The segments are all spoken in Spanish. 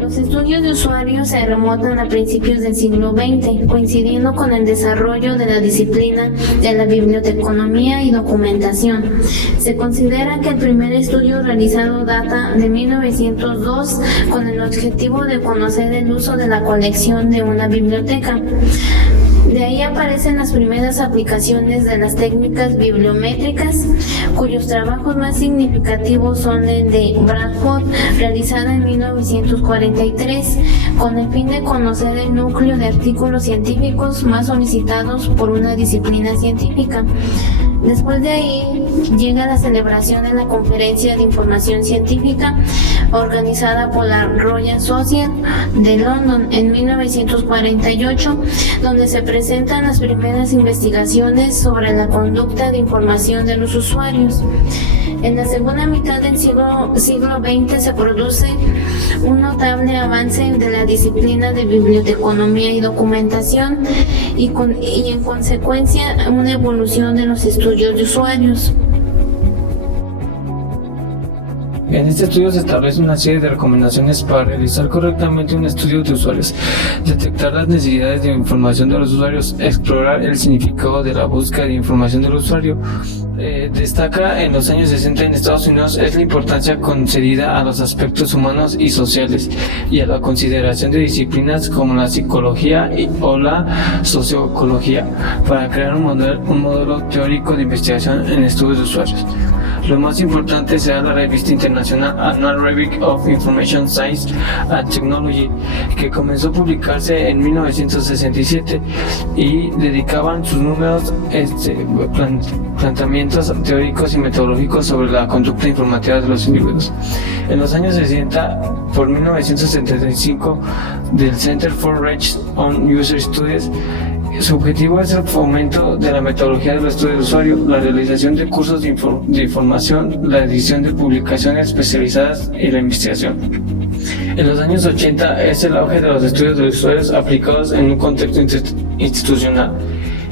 Los estudios de usuarios se remontan a principios del siglo XX, coincidiendo con el desarrollo de la disciplina de la biblioteconomía y documentación. Se considera que el primer estudio realizado data de 1902 con el objetivo de conocer el uso de la colección de una biblioteca. De ahí aparecen las primeras aplicaciones de las técnicas bibliométricas, cuyos trabajos más significativos son el de Bradford, realizado en 1943, con el fin de conocer el núcleo de artículos científicos más solicitados por una disciplina científica. Después de ahí llega la celebración de la Conferencia de Información Científica organizada por la Royal Society de London en 1948, donde se presentan las primeras investigaciones sobre la conducta de información de los usuarios. En la segunda mitad del siglo XX se produce un notable avance de la disciplina de biblioteconomía y documentación y en consecuencia una evolución de los estudios de usuarios. En este estudio se establece una serie de recomendaciones para realizar correctamente un estudio de usuarios, detectar las necesidades de información de los usuarios, explorar el significado de la búsqueda de información del usuario. Destaca en los años 60 en Estados Unidos es la importancia concedida a los aspectos humanos y sociales y a la consideración de disciplinas como la psicología o la sociología para crear un modelo teórico de investigación en estudios de usuarios. Lo más importante será la revista internacional Annual Review of Information Science and Technology, que comenzó a publicarse en 1967 y dedicaban sus números planteamientos teóricos y metodológicos sobre la conducta informativa de los individuos. En los años 60, por 1975, del Center for Research on User Studies, su objetivo es el fomento de la metodología del estudio de usuario, la realización de cursos de información, la edición de publicaciones especializadas y la investigación. En los años 80 es el auge de los estudios de usuarios aplicados en un contexto institucional.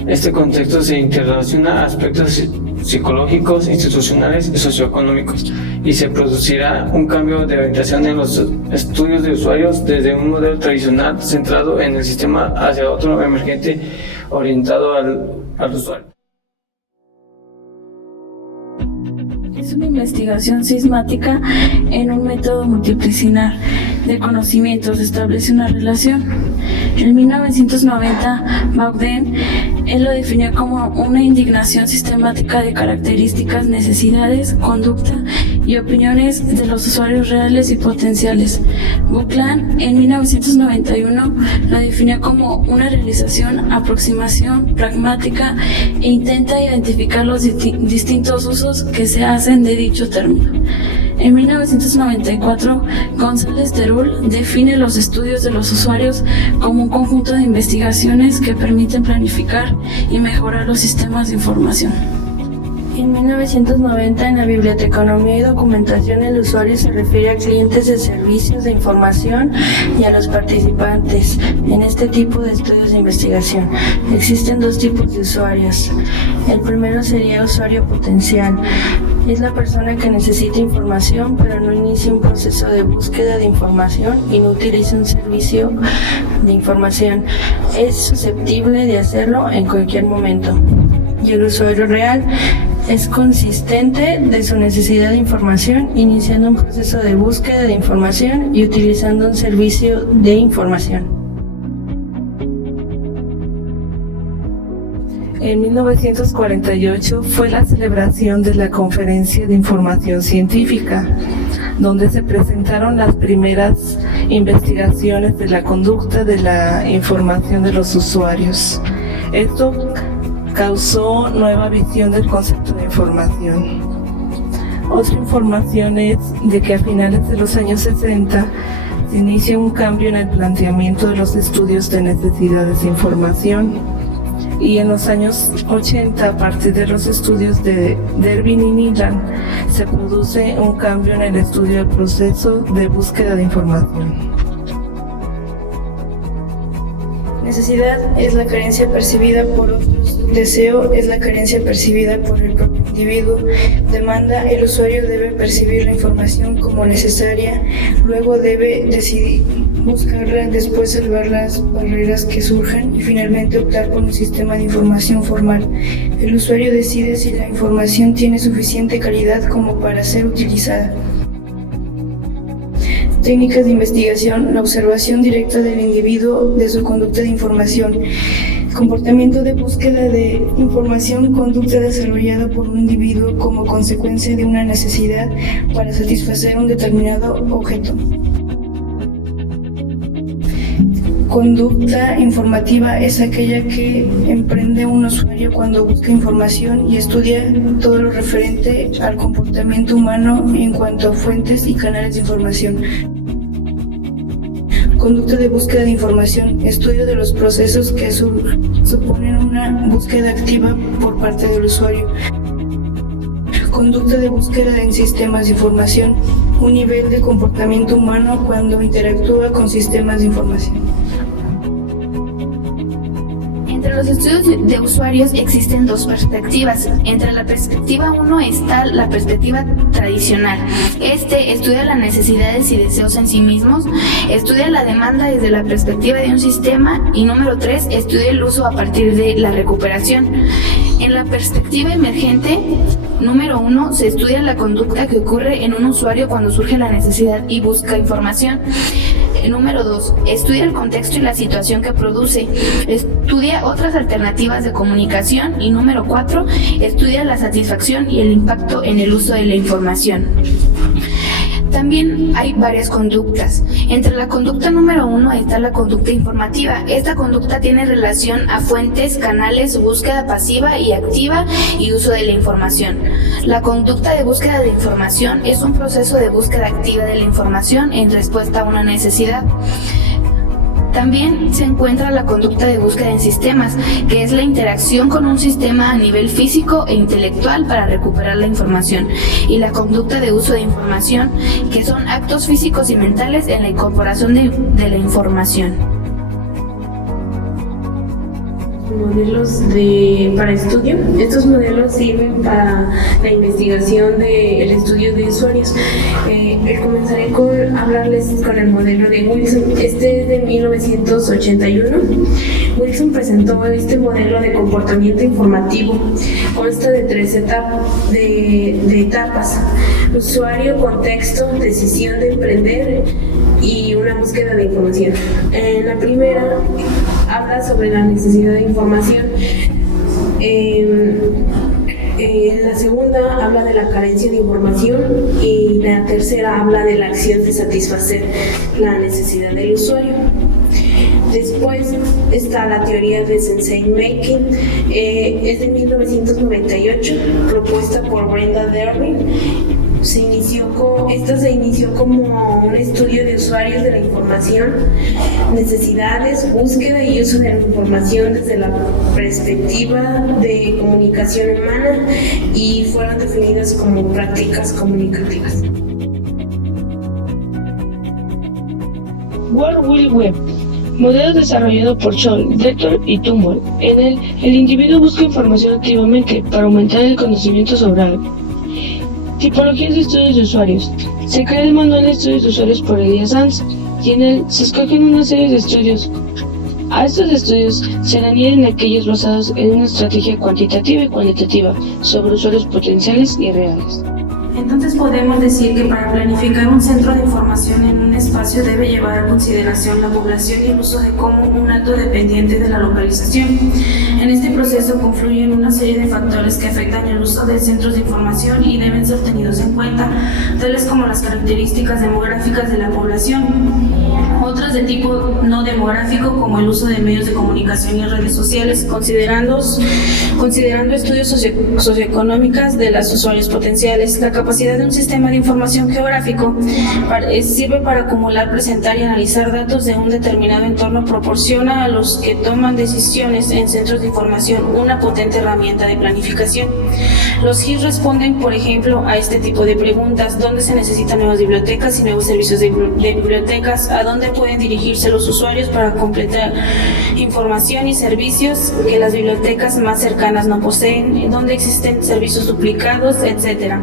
Este contexto se interrelaciona a aspectos psicológicos, institucionales y socioeconómicos, y se producirá un cambio de orientación en los estudios de usuarios desde un modelo tradicional centrado en el sistema hacia otro emergente orientado al usuario. Es una investigación sistemática en un método multidisciplinar de conocimientos, establece una relación. En 1990, Baudin, él lo definió como una indignación sistemática de características, necesidades, conducta y opiniones de los usuarios reales y potenciales. Buckland, en 1991, lo definió como una realización, aproximación pragmática e intenta identificar los distintos usos que se hacen de dicho término. En 1994, González Terul define los estudios de los usuarios como un conjunto de investigaciones que permiten planificar y mejorar los sistemas de información. En 1990, en la biblioteconomía y documentación, el usuario se refiere a clientes de servicios de información y a los participantes en este tipo de estudios de investigación. Existen dos tipos de usuarios. El primero sería usuario potencial. Es la persona que necesita información, pero no inicia un proceso de búsqueda de información y no utiliza un servicio de información. Es susceptible de hacerlo en cualquier momento. Y el usuario real es consistente de su necesidad de información, iniciando un proceso de búsqueda de información y utilizando un servicio de información. En 1948 fue la celebración de la Conferencia de Información Científica, donde se presentaron las primeras investigaciones de la conducta de la información de los usuarios. Esto causó nueva visión del concepto de información. Otra información es de que a finales de los años 60 se inicia un cambio en el planteamiento de los estudios de necesidades de información, y en los años 80, a partir de los estudios de Derwin y Nilan, se produce un cambio en el estudio del proceso de búsqueda de información. Necesidad es la carencia percibida por otros. Deseo es la carencia percibida por el propio individuo. individuo demanda, el usuario debe percibir la información como necesaria, luego debe decidir buscarla, después salvar las barreras que surjan y finalmente optar por un sistema de información formal. El usuario decide si la información tiene suficiente calidad como para ser utilizada. Técnicas de investigación: la observación directa del individuo de su conducta de información. Comportamiento de búsqueda de información: conducta desarrollada por un individuo como consecuencia de una necesidad para satisfacer un determinado objeto. Conducta informativa es aquella que emprende un usuario cuando busca información y estudia todo lo referente al comportamiento humano en cuanto a fuentes y canales de información. Conducta de búsqueda de información: estudio de los procesos que suponen una búsqueda activa por parte del usuario. Conducta de búsqueda en sistemas de información: un nivel de comportamiento humano cuando interactúa con sistemas de información. Entre los estudios de usuarios existen dos perspectivas. Entre la perspectiva 1 está la perspectiva tradicional. Estudia las necesidades y deseos en sí mismos, estudia la demanda desde la perspectiva de un sistema y número 3, estudia el uso a partir de la recuperación. En la perspectiva emergente, número 1, se estudia la conducta que ocurre en un usuario cuando surge la necesidad y busca información. Número 2, estudia el contexto y la situación que produce, estudia otras alternativas de comunicación y número 4, estudia la satisfacción y el impacto en el uso de la información. También hay varias conductas. Entre la conducta número 1 está la conducta informativa. Esta conducta tiene relación a fuentes, canales, búsqueda pasiva y activa y uso de la información. La conducta de búsqueda de información es un proceso de búsqueda activa de la información en respuesta a una necesidad. También se encuentra la conducta de búsqueda en sistemas, que es la interacción con un sistema a nivel físico e intelectual para recuperar la información, y la conducta de uso de información, que son actos físicos y mentales en la incorporación de la información. Modelos para estudio. Estos modelos sirven para la investigación del estudio de usuarios. Comenzaré con hablarles con el modelo de Wilson. Este es de 1981. Wilson presentó este modelo de comportamiento informativo. Consta de 3 etapas: usuario, contexto, decisión de emprender y una búsqueda de información. En la primera habla sobre la necesidad de información. La segunda habla de la carencia de información y la tercera habla de la acción de satisfacer la necesidad del usuario. Después está la teoría de Sensei Making, es de 1998, propuesta por Brenda Derby. Se inició como un estudio de usuarios de la información, necesidades, búsqueda y uso de la información desde la perspectiva de comunicación humana y fueron definidas como prácticas comunicativas. World Wide Web. Modelo desarrollado por Scholl, Dekker y Turnbull. En él, el individuo busca información activamente para aumentar el conocimiento sobre algo. Tipologías de estudios de usuarios. Se crea el manual de estudios de usuarios por Elias Sanz y en él se escogen una serie de estudios. A estos estudios se le añaden aquellos basados en una estrategia cuantitativa y cualitativa sobre usuarios potenciales y reales. Entonces podemos decir que para planificar un centro de información en un espacio debe llevar a consideración la población y el uso de como un acto dependiente de la localización. En este proceso confluyen una serie de factores que afectan el uso de centros de información y deben ser tenidos en cuenta, tales como las características demográficas de la población, otras de tipo no demográfico como el uso de medios de comunicación y redes sociales, considerando estudios socioeconómicas de los usuarios potenciales. La capacidad de un sistema de información geográfico sirve para acumular, presentar y analizar datos de un determinado entorno, proporciona a los que toman decisiones en centros de información una potente herramienta de planificación. Los GIS responden, por ejemplo, a este tipo de preguntas: ¿dónde se necesitan nuevas bibliotecas y nuevos servicios de bibliotecas? ¿A dónde dónde pueden dirigirse los usuarios para completar información y servicios que las bibliotecas más cercanas no poseen, dónde existen servicios duplicados, etc.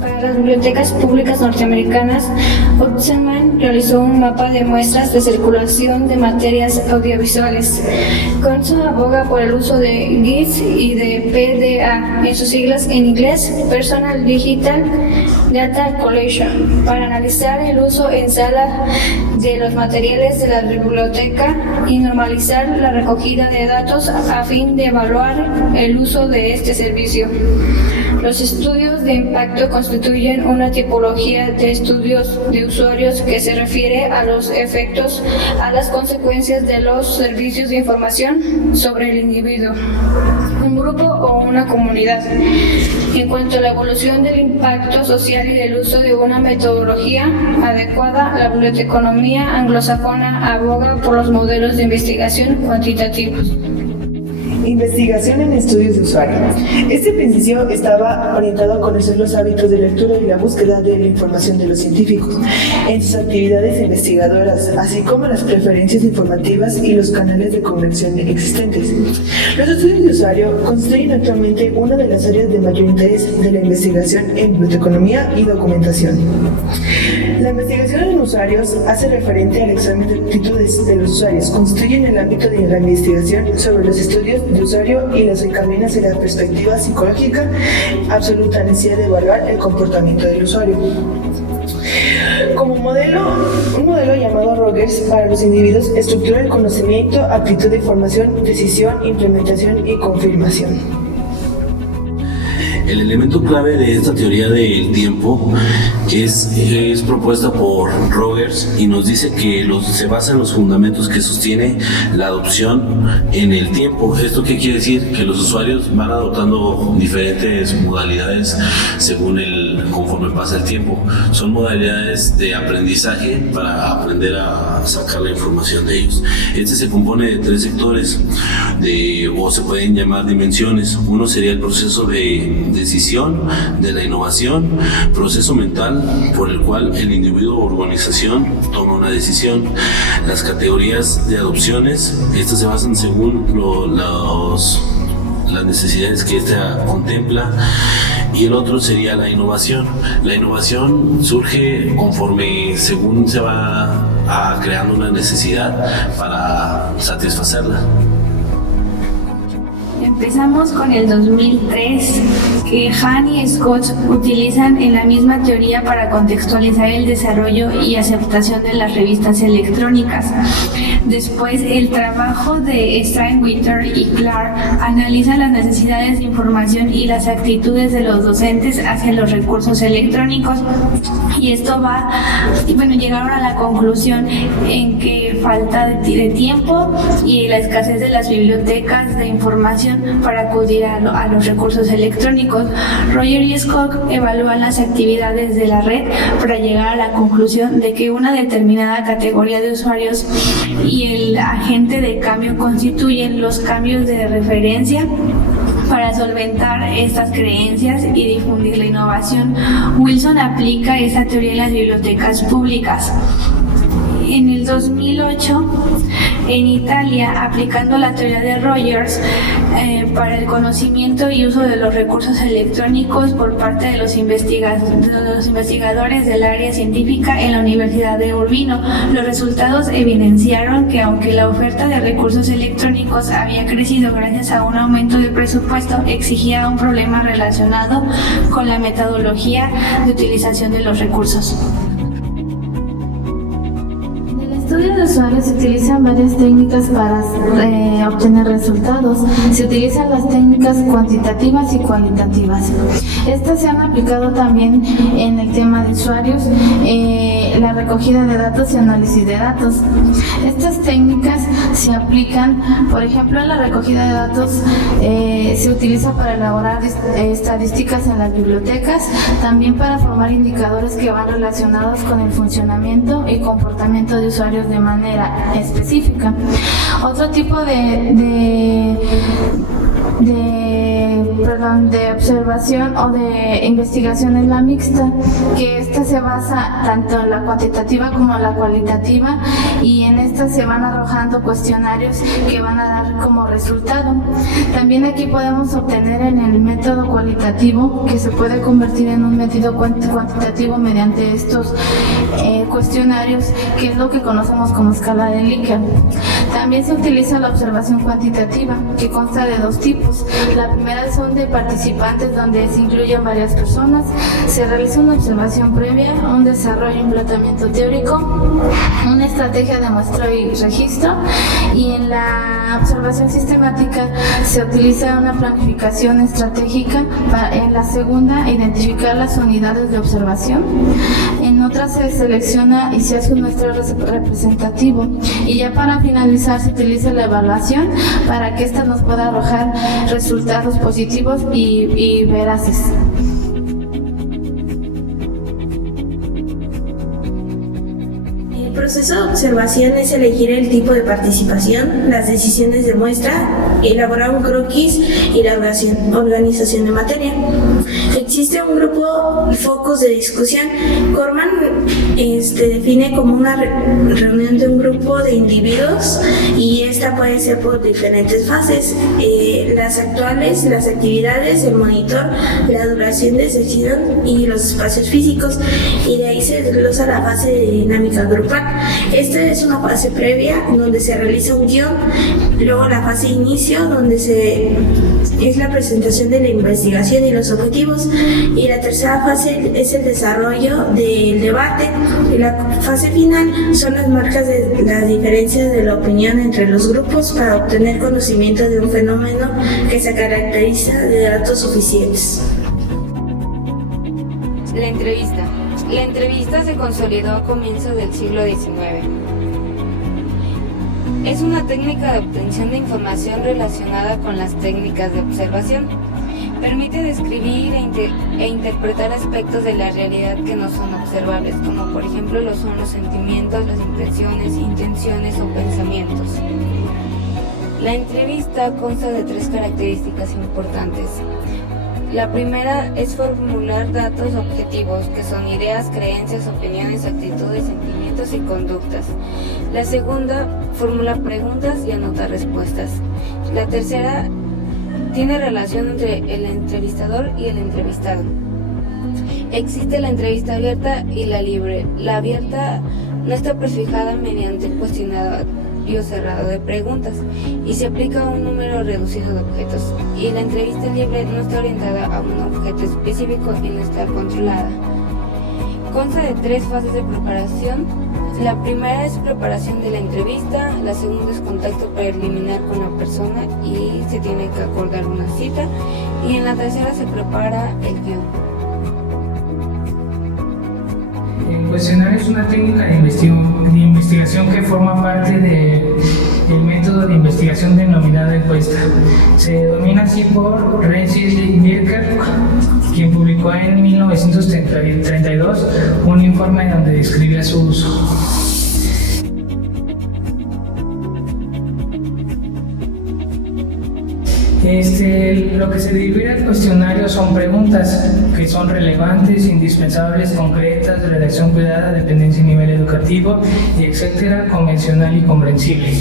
Para las bibliotecas públicas norteamericanas, Utzelman realizó un mapa de muestras de circulación de materias audiovisuales. Conso aboga por el uso de GIF y de PDA, en sus siglas en inglés, Personal Digital Data Collection, para analizar el uso en sala de los materiales de la biblioteca y normalizar la recogida de datos a fin de evaluar el uso de este servicio. Los estudios de impacto constituyen una tipología de estudios de usuarios que se refiere a los efectos, a las consecuencias de los servicios de información sobre el individuo, un grupo o una comunidad. En cuanto a la evolución del impacto social y del uso de una metodología adecuada, la biblioteconomía anglosajona aboga por los modelos de investigación cuantitativos. Investigación en estudios de usuario. Este principio estaba orientado a conocer los hábitos de lectura y la búsqueda de la información de los científicos en sus actividades investigadoras, así como las preferencias informativas y los canales de conexión existentes. Los estudios de usuario constituyen actualmente una de las áreas de mayor interés de la investigación en biblioteconomía y documentación. La investigación en usuarios hace referente al examen de actitudes de los usuarios, constituyen el ámbito de la investigación sobre los estudios de usuario y las encamina hacia la perspectiva psicológica, absoluta necesidad de evaluar el comportamiento del usuario. Como modelo, un modelo llamado Rogers para los individuos estructura el conocimiento, actitud de información, decisión, implementación y confirmación. El elemento clave de esta teoría del tiempo es propuesta por Rogers y nos dice que se basa en los fundamentos que sostiene la adopción en el tiempo. ¿Esto qué quiere decir? Que los usuarios van adoptando diferentes modalidades conforme pasa el tiempo. Son modalidades de aprendizaje para aprender a sacar la información de ellos. Este se compone de 3 sectores o se pueden llamar dimensiones. Uno sería el proceso de decisión, de la innovación, proceso mental por el cual el individuo o organización toma una decisión. Las categorías de adopciones, estas se basan según las necesidades que ésta contempla, y el otro sería la innovación. La innovación surge según se va creando una necesidad para satisfacerla. Empezamos con el 2003, que Hahn y Scott utilizan en la misma teoría para contextualizar el desarrollo y aceptación de las revistas electrónicas. Después, el trabajo de Steinwitter y Clark analiza las necesidades de información y las actitudes de los docentes hacia los recursos electrónicos, y esto llegaron a la conclusión en que falta de tiempo y la escasez de las bibliotecas de información para acudir a los recursos electrónicos. Roger y Scott evalúan las actividades de la red para llegar a la conclusión de que una determinada categoría de usuarios y el agente de cambio constituyen los cambios de referencia para solventar estas creencias y difundir la innovación. Wilson aplica esta teoría en las bibliotecas públicas. En el 2008, en Italia, aplicando la teoría de Rogers para el conocimiento y uso de los recursos electrónicos por parte de los investigadores del área científica en la Universidad de Urbino, los resultados evidenciaron que aunque la oferta de recursos electrónicos había crecido gracias a un aumento del presupuesto, existía un problema relacionado con la metodología de utilización de los recursos. En el estudio de usuarios se utilizan varias técnicas para obtener resultados. Se utilizan las técnicas cuantitativas y cualitativas. Estas se han aplicado también en el tema de usuarios, la recogida de datos y análisis de datos. Estas técnicas se aplican, por ejemplo, en la recogida de datos se utiliza para elaborar estadísticas en las bibliotecas, también para formar indicadores que van relacionados con el funcionamiento y comportamiento de usuarios de manera específica. Otro tipo de de observación o de investigación es la mixta, que esta se basa tanto en la cuantitativa como en la cualitativa, y en esta se van arrojando cuestionarios que van a dar como resultado. También aquí podemos obtener en el método cualitativo, que se puede convertir en un método cuantitativo mediante estos cuestionarios, que es lo que conocemos como escala de Likert. También se utiliza la observación cuantitativa, que consta de dos tipos. La primera son de participantes, donde se incluyen varias personas. Se realiza una observación previa, un desarrollo, un planteamiento teórico, una estrategia de muestreo y registro. Y en la observación sistemática se utiliza una planificación estratégica para, en la segunda, identificar las unidades de observación. En otra se selecciona y se hace un muestreo representativo. Y ya para finalizar se utiliza la evaluación para que ésta nos pueda arrojar resultados positivos y veraces. El proceso de observación es elegir el tipo de participación, las decisiones de muestra, elaborar un croquis y la organización de materia. Existe un grupo de focos de discusión. Corman define como una reunión de un grupo de individuos, y esta puede ser por diferentes fases: las actuales, las actividades, el monitor, la duración de sesión y los espacios físicos, y de ahí se desglosa la fase de dinámica grupal. Esta es una fase previa donde se realiza un guión, luego la fase de inicio donde es la presentación de la investigación y los objetivos, y la tercera fase es el desarrollo del debate, y la fase final son las marcas de las diferencias de la opinión entre los grupos para obtener conocimiento de un fenómeno que se caracteriza de datos suficientes. La entrevista. La entrevista se consolidó a comienzos del siglo XIX. Es una técnica de obtención de información relacionada con las técnicas de observación. Permite describir e interpretar aspectos de la realidad que no son observables, como por ejemplo lo son los sentimientos, las impresiones, intenciones o pensamientos. La entrevista consta de 3 características importantes. La primera es formular datos objetivos, que son ideas, creencias, opiniones, actitudes, sentimientos y conductas. La segunda, formula preguntas y anota respuestas. La tercera, tiene relación entre el entrevistador y el entrevistado. Existe la entrevista abierta y la libre. La abierta no está prefijada mediante el cuestionario cerrado de preguntas y se aplica a un número reducido de objetos, y la entrevista libre no está orientada a un objeto específico y no está controlada. Consta de 3 fases de preparación. La primera es preparación de la entrevista, la segunda es contacto preliminar con la persona y se tiene que acordar una cita, y en la tercera se prepara el guión. El cuestionario es una técnica de investigación que forma parte del método de investigación denominado encuesta. Se denomina así por Rensis Likert, quien publicó en 1932 un informe donde describía su uso. Lo que se divide el cuestionario son preguntas que son relevantes, indispensables, concretas, redacción cuidada, dependencia y nivel educativo, y etcétera, convencional y comprensible.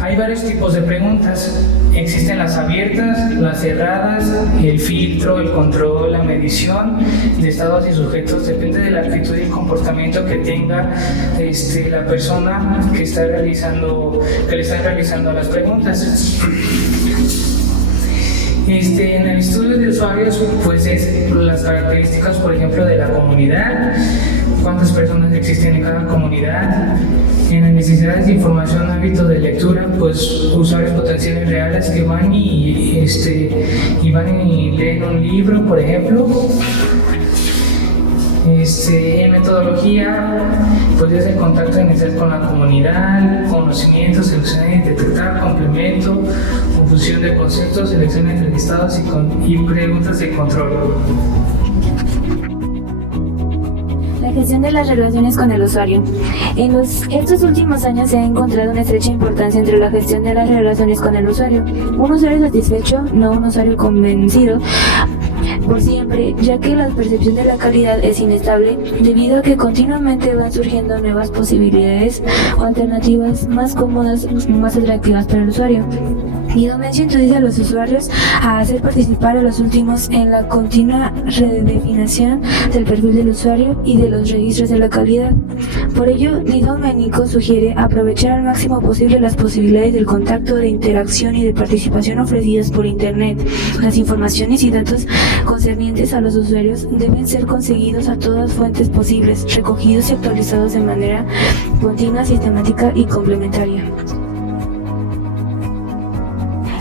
Hay varios tipos de preguntas. Existen las abiertas, las cerradas, el filtro, el control, la medición de estados y sujetos. Depende de la actitud y el comportamiento que tenga la persona que le está realizando las preguntas. En el estudio de usuarios, pues es las características, por ejemplo, de la comunidad, cuántas personas existen en cada comunidad. En las necesidades de información, hábitos de lectura, pues usuarios potenciales reales que van y leen un libro, por ejemplo. En metodología, pues es el contacto inicial con la comunidad, conocimiento, seleccionar y detectar, complemento, confusión de conceptos, selección de entrevistados y preguntas de control. La La gestión de las relaciones con el usuario. En estos últimos años se ha encontrado una estrecha importancia entre la gestión de las relaciones con el usuario. Un usuario satisfecho, no un usuario convencido por siempre, ya que la percepción de la calidad es inestable debido a que continuamente van surgiendo nuevas posibilidades o alternativas más cómodas y más atractivas para el usuario. Dimension introduce a los usuarios a hacer participar a los últimos en la continua redefinición del perfil del usuario y de los registros de la calidad. Por ello, Nidomenico sugiere aprovechar al máximo posible las posibilidades del contacto, de interacción y de participación ofrecidas por Internet. Las informaciones y datos concernientes a los usuarios deben ser conseguidos a todas fuentes posibles, recogidos y actualizados de manera continua, sistemática y complementaria.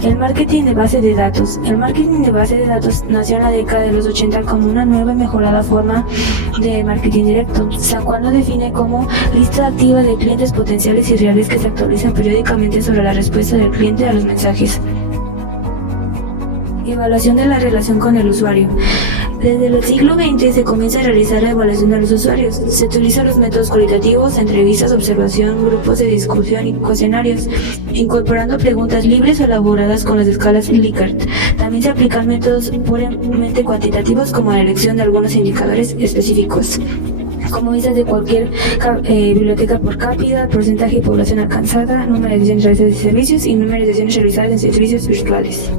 El marketing de base de datos. El marketing de base de datos nació en la década de los 80 como una nueva y mejorada forma de marketing directo. San Juan lo define como lista activa de clientes potenciales y reales que se actualizan periódicamente sobre la respuesta del cliente a los mensajes. Evaluación de la relación con el usuario. Desde el siglo XX se comienza a realizar la evaluación de los usuarios. Se utilizan los métodos cualitativos, entrevistas, observación, grupos de discusión y cuestionarios, incorporando preguntas libres o elaboradas con las escalas Likert. También se aplican métodos puramente cuantitativos como la elección de algunos indicadores específicos, como vistas de cualquier biblioteca por cápita, porcentaje de población alcanzada, número de sesiones realizadas en servicios y número de sesiones realizadas en servicios virtuales.